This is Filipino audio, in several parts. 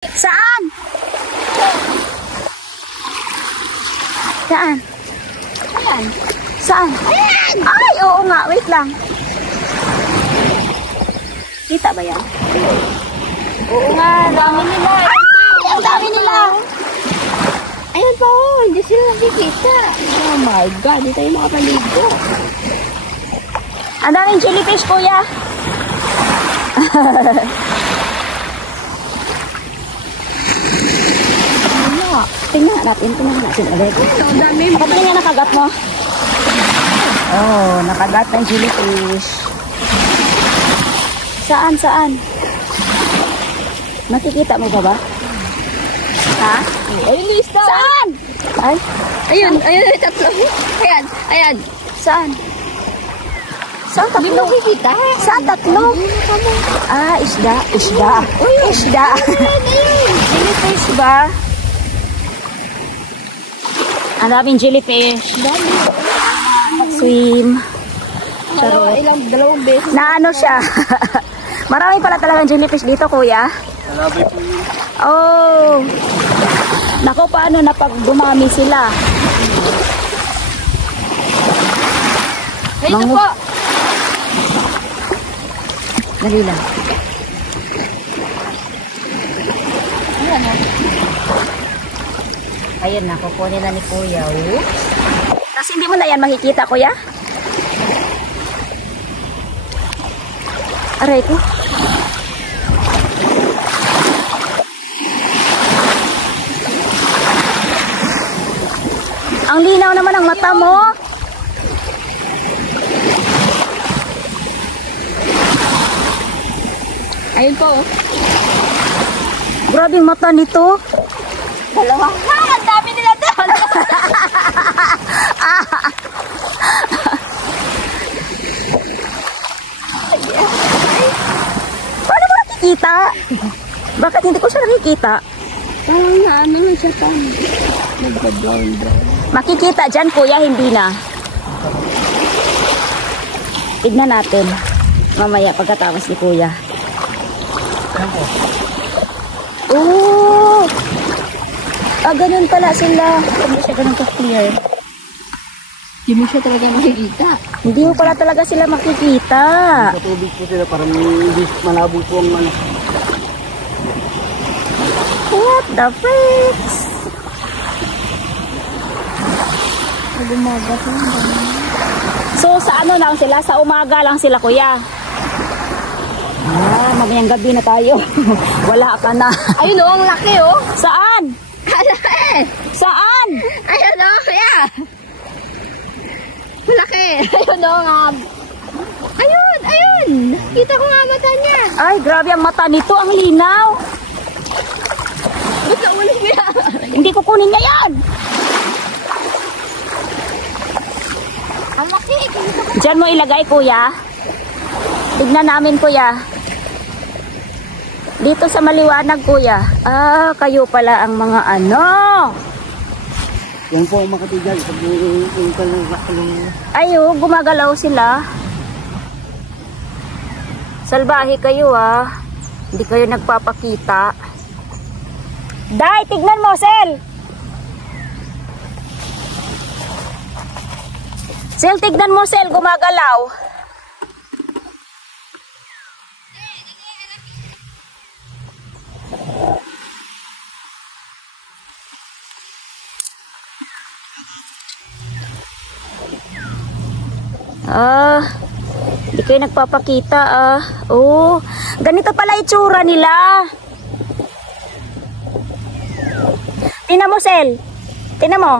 Saan? Saan? Ayan. Saan? Ayan! Ay, oo nga. Wait lang. Kita ba yan? Oo nga, dami nila. Ay, ang dami nila. Ayan pa oh, hindi sila nakikita. Oh my God, hindi tayo makapaligo. Ang daming jellyfish, kuya. Wala. Tingnan natin ulit. Ang dami. Nakatingin nga nakagat mo. Oh, nakagat ng jellyfish. Saan, saan? Makikita mo ba ba? Ha? Ayun, lista. Saan? Ay, Ayun, ayun, tatlo. Ayan, ayan. saan? Saan Hindi mo tatlo? nakikita. Saan tatlo? Ah, isda. Isda. Isda. Ayun, ayun. Jellyfish ba? Ang daming jellyfish. Dami. Swim. Dalawa, dalawang beses. Na ano siya? Marami pala talagang jellyfish dito, kuya. Malabay po yun. Oh. Nako, paano na pag dumami sila? Ito Mangu- po. Dali lang. Ayan o. Ayun na, kukunin na ni kuya. Oh. Tapos hindi mo na yan makikita, kuya? Aray ko. Ang linaw naman ang mata mo. Ayun po. Oh. Grabe ang mata nito. Dalawa. Ang dami nila doon. Paano mo nakikita? Bakit hindi ko siya nakikita? Parang naano na siya pa. Nagpa-brown. Makikita dyan, kuya, hindi na. Tignan natin. Mamaya pagkatapos ni kuya. Ayan po. Oh! Ah, ganun pala sila. Hindi siya ganun ka-clear. Hindi mo siya talaga makikita. Hindi mo pala talaga sila makikita. Sa tubig po sila para hindi malabo po ang ano. What the freaks? Gumaga ko. So, sa ano lang sila? Sa umaga lang sila, kuya. Ah, mamayang gabi na tayo. Wala ka na. Ayun o, ang laki o. Saan? Ang laki. Saan? Ayun o, kaya. Malaki. Ayun o nga. Ayun, ayun. Kita ko nga mata niya. Ay, grabe ang mata nito. Ang linaw. Gusto ulit niya. Hindi ko kunin niya yan. Ang laki. Diyan mo ilagay, kuya. Tignan namin, kuya. Dito sa maliwanag, kuya. Ah, kayo pala ang mga ano. Yan po ang makatigal. Pag yung kalong Ayo, gumagalaw sila. Salbahe kayo, ah. Hindi kayo nagpapakita. Day, tignan mo, Sel. Sel, tignan mo, Sel. Gumagalaw. Ah, hindi kayo nagpapakita, ah. Oh, ganito pala itsura nila. Tingnan mo, Sel. Tingnan mo.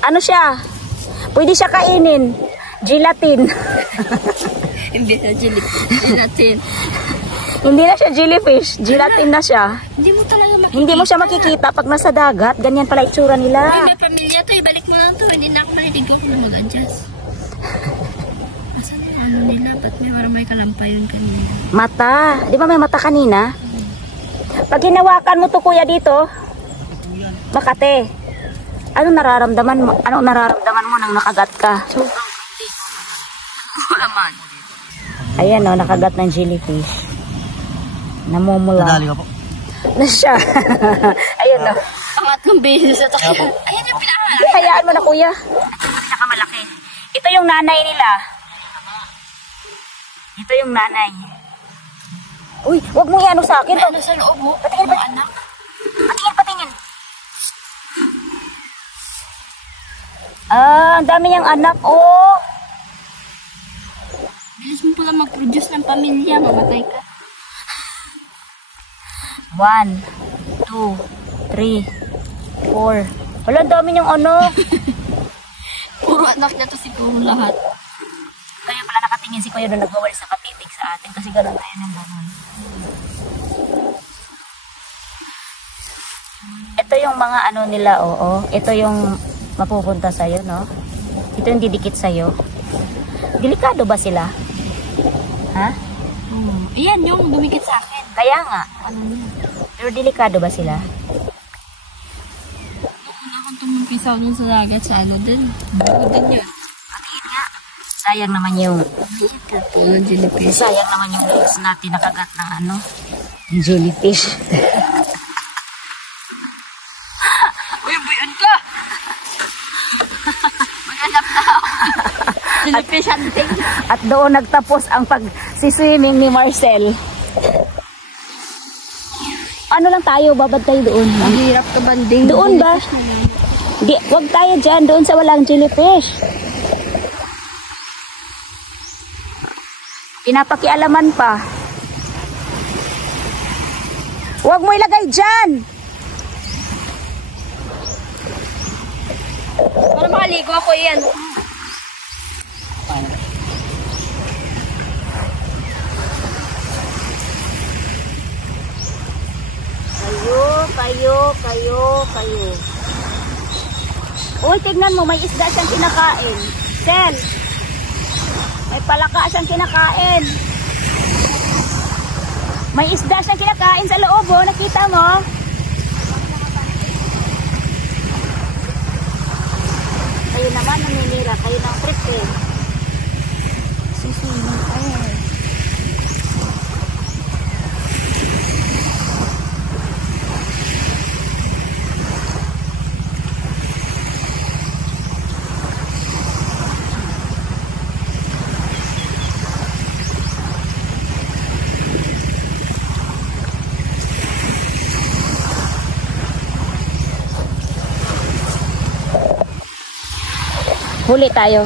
Ano siya? Pwede siya kainin. Gelatin. Hindi na gelatin. Hindi na siya jellyfish. Gelatin na siya. Hindi mo talaga makikita. Hindi mo siya makikita pag nasa dagat. Ganyan pala itsura nila. Ay, may pamilya to. Ibalik mo lang to. Hindi na ako maliligaw na mag-adjust. Asan yung ano nila? Ba't may parang may kalampayon kanina? Mata. Di ba may mata kanina? Pag hinawakan mo to, kuya, dito. Makate. Ano nararamdaman mo? Ano nararamdaman mo nang nakagat ka? Wala man. Ayan o, nakagat ng jellyfish. Namumula. Nadali ka po. Na siya. Ayun no. Pangatlong beses at ayan yung pinakamalaki. Hayaan mo na kuya. Ito yung pinakamalaki. Ito yung nanay nila. Ito yung nanay. Uy, wag mo i-ano sa akin. Ano sa loob mo? Patingin, Mga anak. Patingin. Ah, ang dami niyang anak. Oh. Bilis mo pala mag-produce ng pamilya. Mamatay ka. 1, 2, 3, 4. Wala, ang dami niyang ano. Puro anak niya to siguro lahat. Kaya pala nakatingin si Kuya doon nag-wawal sa katitig sa atin kasi gano'n tayo ng gano'n. Ito yung mga ano nila, oo. Ito yung mapupunta sa'yo, no? Ito yung didikit sa'yo. Delikado ba sila? Ha? Ayan yung dumikit sa akin. Kaya nga. Ano niya? Pero delikado ba sila? Una akong tumumpisaw dun sa dagat sa ano din. Bago din yun. Patingin nga. Sayang naman yung Purple jellyfish. sayang naman yung legs natin nakagat ng ano. Jellyfish. Uy, buyan ka! Maghanap na ako. Jellyfish hunting. At doon nagtapos ang pag-swimming ni Marcel. Ano lang tayo, babad tayo doon. Ang hirap ka banding. Doon ba? Di, wag tayo dyan, doon sa walang jellyfish. Pinapakialaman pa. Wag mo ilagay dyan. Para makaligo ako yan. Kayo. Uy, tignan mo, may isda siyang kinakain. Sel, may palaka siyang kinakain. May isda siyang kinakain sa loob, oh. Nakita mo? Kayo naman, naninira. Kayo ng trip, eh. Susunod, eh. Huli tayo.